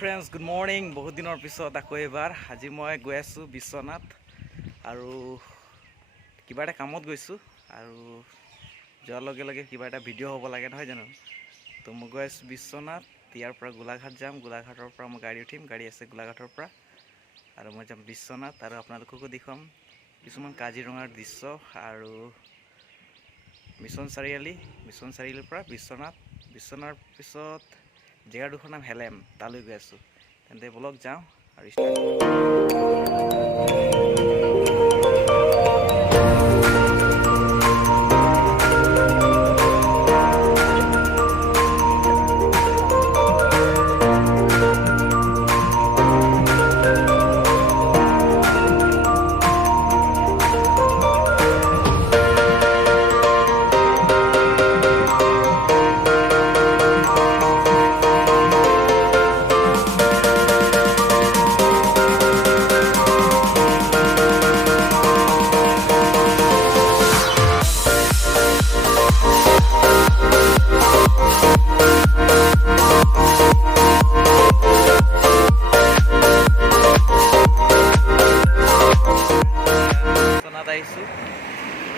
Friends good morning. বহুত দিনৰ পিছত আকৌ এবাৰ আজি মই গৈ আছোঁ বিশ্বনাথ আৰু কিবা এটা কামত গৈছোঁ আৰু যোৱাৰ লগে লগে কিবা এটা ভিডিঅ' হ'ব লাগে নহয় জানো। তো মই গৈ আছোঁ বিশ্বনাথ, ইয়াৰ পৰা গোলাঘাট যাম, গোলাঘাটৰ পৰা মই গাড়ী উঠিম, গাড়ী আছে গোলাঘাটৰ পৰা আৰু মই যাম বিশ্বনাথ আৰু আপোনালোককো দেখুৱাম কিছুমান কাজিৰঙাৰ দৃশ্য আৰু মিছন চাৰিআলিৰ পৰা বিশ্বনাথৰ পিছত জেগাডোখৰ নাম হেলেম, তালৈ গৈ আছোঁ। তেন্তে বলক যাওঁ আৰু আহিছোঁ।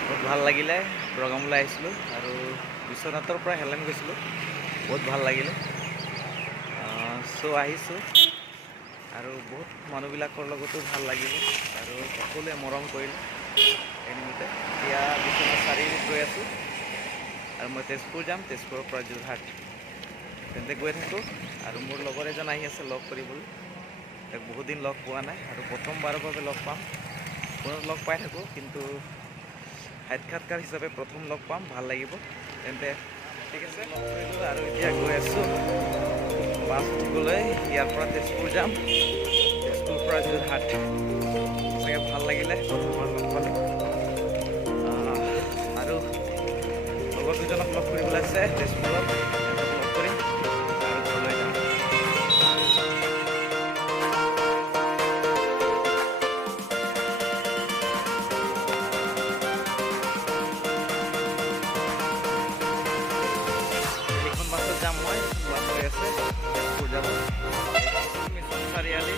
বহুত ভাল লাগিলে, প্ৰগ্ৰামলৈ আহিছিলোঁ আৰু বিশ্বনাথৰ পৰা হেলেম গৈছিলোঁ, বহুত ভাল লাগিলে। আহিছোঁ আৰু বহুত মানুহবিলাকৰ লগতো ভাল লাগিলে আৰু সকলোৱে মৰম কৰিলে। এইনিমিত্তে এতিয়া বিশ্বনাথ চাৰিআলিত গৈ আছোঁ আৰু মই তেজপুৰ যাম, তেজপুৰৰ পৰা যোৰহাট। তেন্তে গৈ থাকোঁ আৰু মোৰ লগৰ এজন আহি আছে লগ কৰিবলৈ। তাক বহুত দিন লগ পোৱা নাই আৰু প্ৰথমবাৰৰ বাবে লগ পাম। ফোনত লগ পাই থাকোঁ কিন্তু সাক্ষাৎকাৰ হিচাপে প্ৰথম লগ পাম, ভাল লাগিব। তেন্তে ঠিক আছে, লগ কৰিলোঁ আৰু এতিয়া গৈ আছোঁ বাছ উঠিবলৈ। ইয়াৰ পৰা তেজপুৰ যাম, তেজপুৰৰ পৰা যোৰহাট। চাগে ভাল লাগিলে প্ৰথমবাৰ লগ পালোঁ আৰু লগৰ দুজনক লগ কৰিবলৈ আছে তেজপুৰত, লগ কৰিম আৰু ঘৰলৈ যাম। যাম মই বাছ হৈ আছে তেজপুৰ যাব। মিছন চাৰিআলি,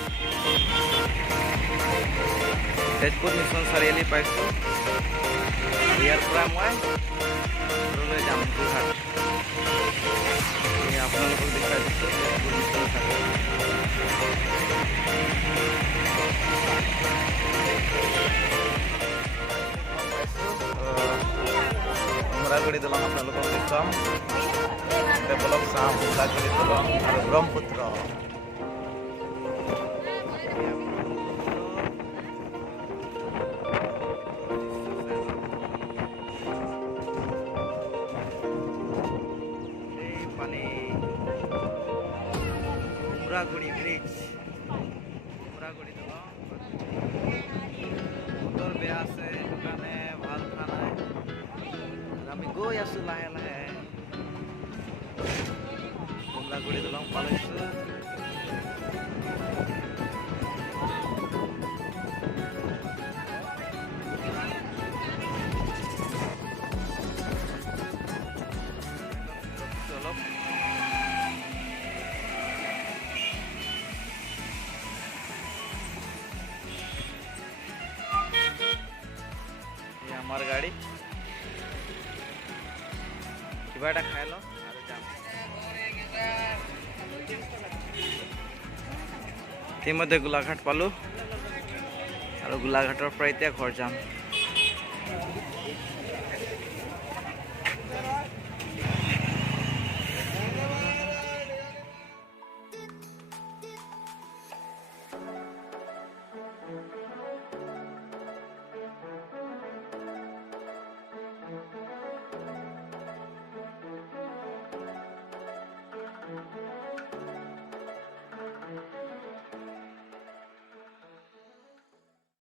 তেজপুৰ মিছন চাৰিআলি পাইছোঁ। ইয়াৰ পৰা মই ঘৰলৈ যাম যোৰহাট। আপোনালোকক দেখাই দিছোঁ তেজপুৰ মিছন চাৰিআলি। মুৰাগুৰি দলং আপোনালোকক দেখুৱাম। বলক চাওঁ মুৰাগুৰি দলং আৰু ব্ৰহ্মপুত্ৰ। এই পানী মুৰাগুৰি ব্ৰিজ, মুৰাগুৰি দলং। বতৰ বেয়া আছে, সেইটো কাৰণে ভাল উঠা নাই। আমি গৈ আছোঁ লাহে লাহে। মুৰাগুৰি দলং পালৈছোঁ। অলপ আমাৰ গাড়ী, কিবা এটা খাই লওঁ আৰু যাম। ইতিমধ্যে গোলাঘাট পালোঁ আৰু গোলাঘাটৰ পৰা এতিয়া ঘৰ যাম।